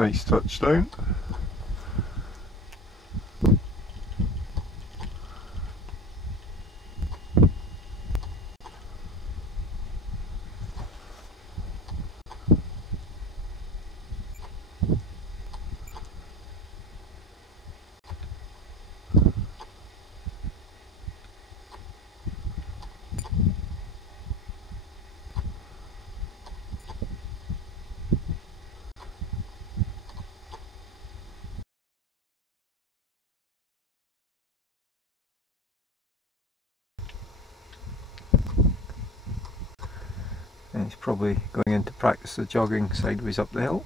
Nice touchdown. And he's probably going in to practice the jogging sideways up the hill.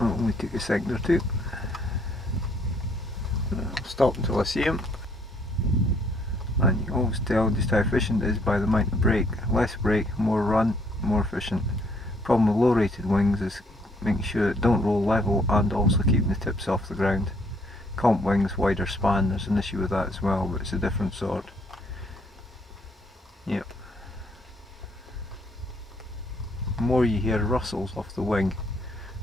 Only took a second or two. I'll stop until I see him. And you can always tell just how efficient it is by the amount of brake. Less brake, more run, more efficient. Problem with low rated wings is making sure it don't roll level and also keeping the tips off the ground. Comp wings, wider span, there's an issue with that as well, but it's a different sort. Yep. The more you hear rustles off the wing,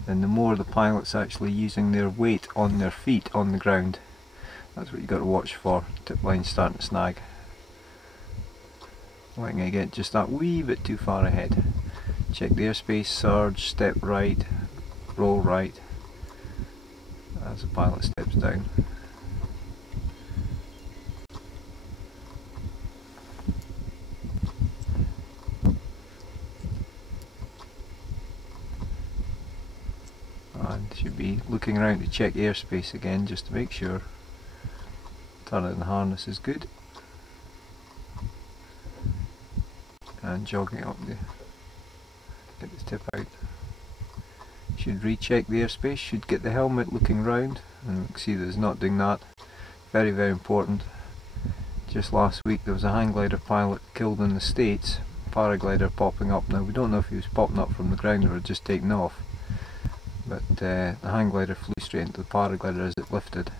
then the more the pilot's actually using their weight on their feet on the ground. That's what you've got to watch for. Tip line's starting to snag. Letting it get just that wee bit too far ahead. Check the airspace, surge, step right, roll right as the pilot steps down. And should be looking around to check airspace again just to make sure. Turning the harness is good. And jogging up the get the tip out. Should recheck the airspace, should get the helmet looking round, and we can see that it's not doing that. Very, very important. Just last week there was a hang glider pilot killed in the States, paraglider popping up. Now we don't know if he was popping up from the ground or just taking off, but the hang glider flew straight into the paraglider as it lifted.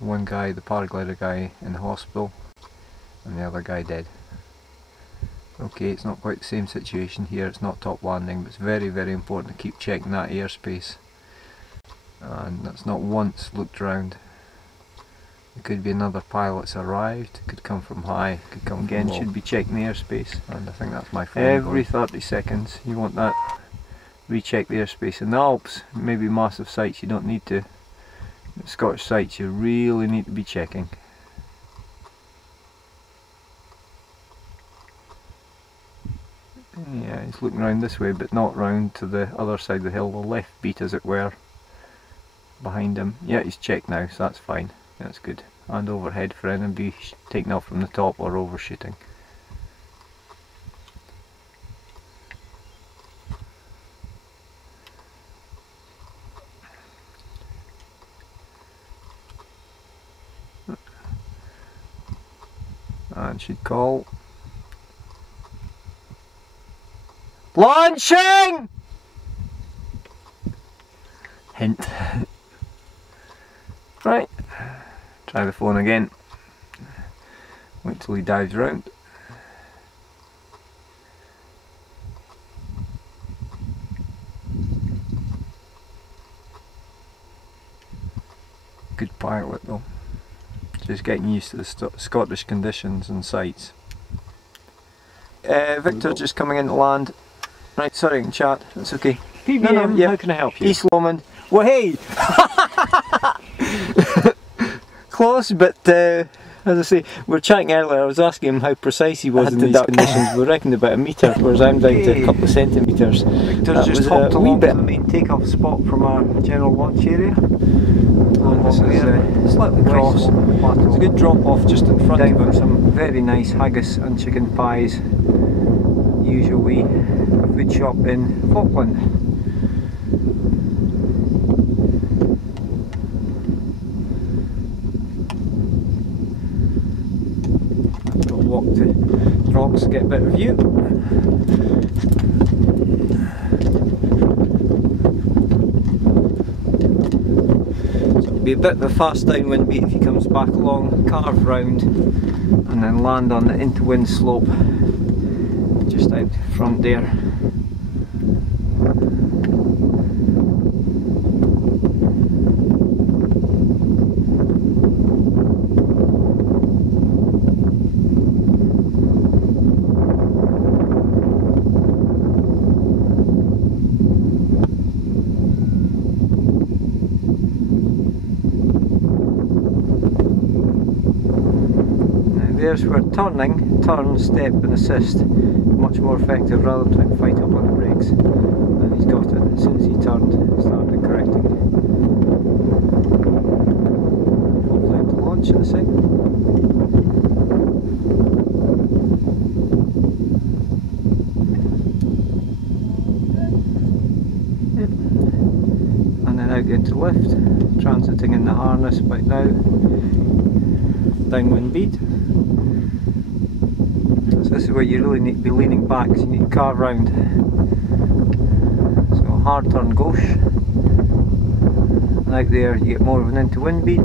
One guy, the paraglider guy, in the hospital, and the other guy dead. Okay, it's not quite the same situation here, it's not top landing, but it's very, very important to keep checking that airspace. And that's not once looked round. It could be another pilot's arrived, it could come from high, it could come again, should be checking the airspace. And I think that's my phone. Every 30 seconds you want that, recheck the airspace. In the Alps, maybe massive sites you don't need to. Scottish sites you really need to be checking. Yeah, he's looking round this way but not round to the other side of the hill, the left beat as it were, behind him. Yeah, he's checked now, so that's fine, that's good. And overhead for enemy taking off from the top or overshooting. And should call launching! Hint. Right, try the phone again. Wait till he dives round. Good pilot though. Just getting used to the Scottish conditions and sights. Victor just coming in to land. Right, sorry, I can chat, that's okay. PBM, yeah. How can I help you? East Lomond. Well, hey! Close, but As I say, we were chatting earlier, I was asking him how precise he was in these conditions. We reckoned about a metre, whereas I'm down to a couple of centimetres. Victor's just hopped along to the main take-off spot from our general launch area. And this is slightly across. There's a good drop-off just in front of it. Some very nice haggis and chicken pies. Usual wee food shop in Falkland. Walk to the rocks to get a better view. So it'll be a bit of a fast downwind beat if he comes back along, carve round and then land on the into wind slope just out front there. There's where turning, turn, step and assist, much more effective rather than trying to fight up on the brakes. And he's got it. As soon as he turned, started correcting. Hopefully to launch in a sec. Yep. And then out into lift, transiting in the harness by now. Downwind beat. This is where you really need to be leaning back, so you need to carve round. So hard turn gauche. And out there you get more of an into wind beat,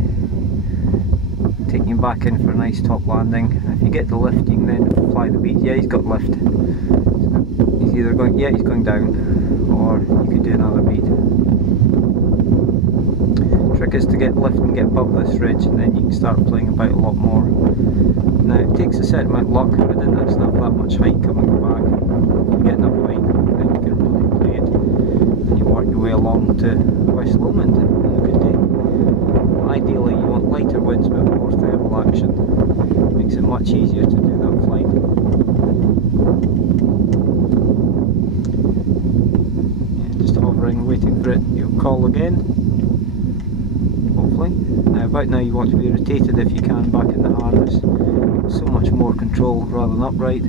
taking you back in for a nice top landing. And if you get the lift you can then apply the beat. Yeah, he's got lift. So he's either going, yeah, he's going down, or you could do another beat. Trick is to get lift and get above this ridge, and then you can start playing about a lot more. Now it takes a certain amount of luck, but I didn't actually have that much height coming back. If you get enough weight, then you can really play it. And you work your way along to West Lomond in a good day. Ideally you want lighter winds but more thermal action. Makes it much easier to do that flight. Yeah, just hovering, waiting for it. You'll call again. Hopefully. Now about now you want to be rotated if you can back in the harness. So much more control rather than upright.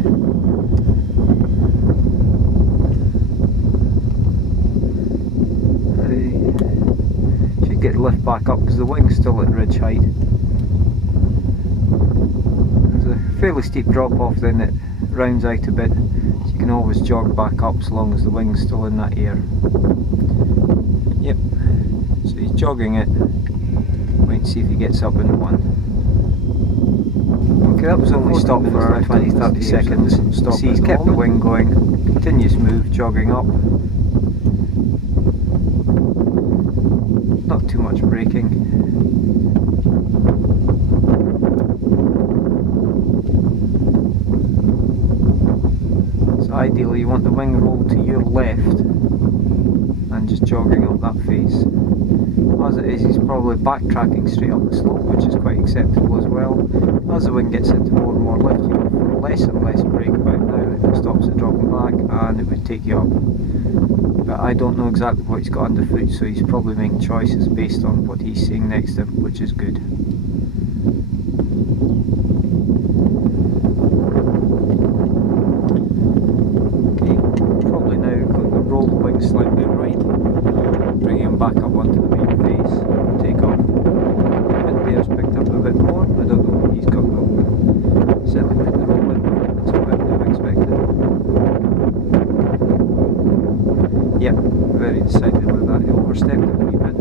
Should get the lift back up because the wing's still at ridge height. There's a fairly steep drop off, then it rounds out a bit, so you can always jog back up so long as the wing's still in that air. Yep, so he's jogging it. Wait and see if he gets up in one. Okay, that was only stopped for around 20-30 seconds. See, he's kept the wing going, continuous move, jogging up. Not too much braking. So ideally you want the wing roll to your left and just jogging up that face. As it is, he's probably backtracking straight up the slope, which is quite acceptable as well. As the wing gets into more and more lift, you go for less and less brake about now. It stops it dropping back and it would take you up. But I don't know exactly what he's got underfoot, so he's probably making choices based on what he's seeing next to him, which is good. Okay, probably now going to roll the wing slightly right, bringing him back up onto the main face, take off. Wind there's picked up a bit more. I don't know what he's got though. Certainly picked the roll wind more. That's what I would have expected. Yep, very decided with that. He overstepped it a wee bit.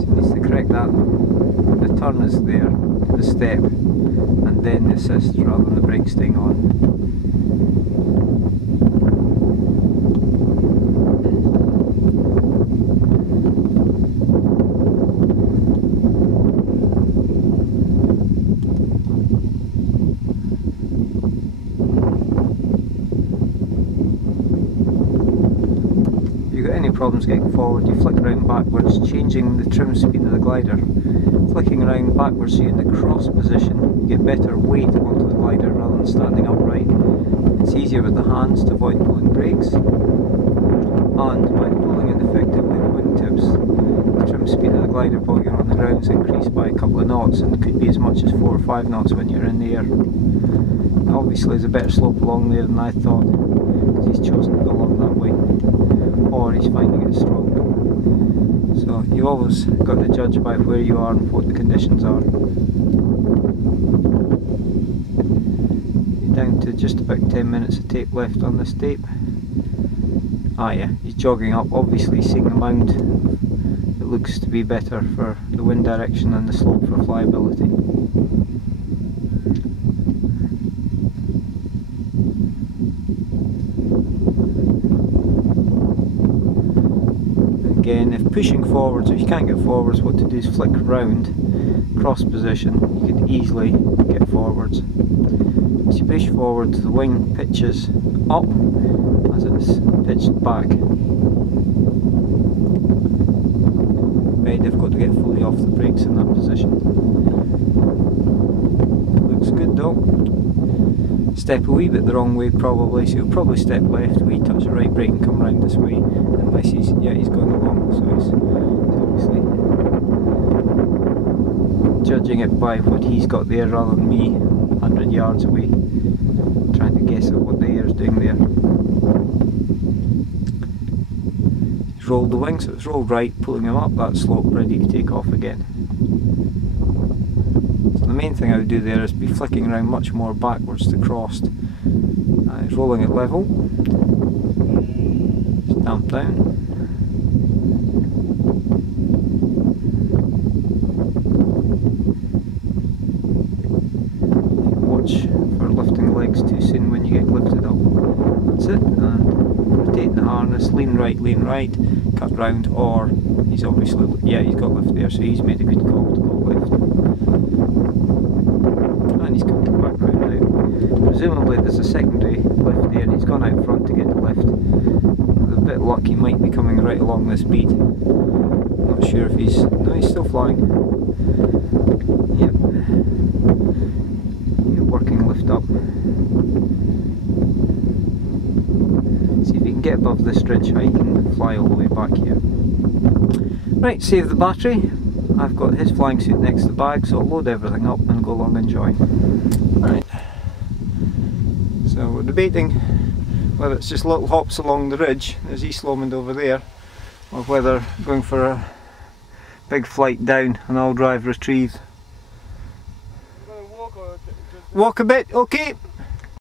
So he needs to correct that. The turn is there, the step, and then the assist rather than the brake staying on. problems getting forward, you flick around backwards, changing the trim speed of the glider. Flicking around backwards so you're in the cross position, you get better weight onto the glider rather than standing upright. It's easier with the hands to avoid pulling brakes, and by pulling in effectively the wingtips, the trim speed of the glider while you're on the ground is increased by a couple of knots, and could be as much as 4 or 5 knots when you're in the air. Obviously there's a better slope along there than I thought, because he's chosen to go along that way, or he's finding it strong. So you've always got to judge by where you are and what the conditions are. You're down to just about 10 minutes of tape left on this tape. Ah yeah, he's jogging up, obviously seeing the mound. It looks to be better for the wind direction and the slope for flyability. Again, if pushing forwards, if you can't get forwards, what to do is flick round, cross position, you could easily get forwards. As you push forward, the wing pitches up as it's pitched back. Very difficult to get fully off the brakes in that position. Looks good though. Step a wee bit the wrong way probably, so he'll probably step left, wee touch the right brake and come round this way, unless he's going along, so he's obviously judging it by what he's got there rather than me 100 yards away, trying to guess at what the air's doing there. He's rolled the wing, so it's rolled right, pulling him up that slope, ready to take off again. The main thing I would do there is be flicking around much more backwards to cross. It's rolling it level, stamp down, watch for lifting the legs too soon when you get lifted up. That's it, and rotate the harness, lean right, cut round, or he's obviously, yeah, he's got lift there, so he's made a good call to go left. And he's coming back round now. Presumably there's a secondary lift there, and he's gone out front to get the lift. With a bit of luck he might be coming right along this bead. Not sure if he's... no, he's still flying. Yep. Yeah, working lift up. See if he can get above this ridge height and fly all the way back here. Right, save the battery. I've got his flying suit next to the bag, so I'll load everything up and go along and join. Right, so we're debating whether it's just little hops along the ridge, there's East Lomond over there, or whether going for a big flight down and I'll drive retrieve. Walk a bit, okay.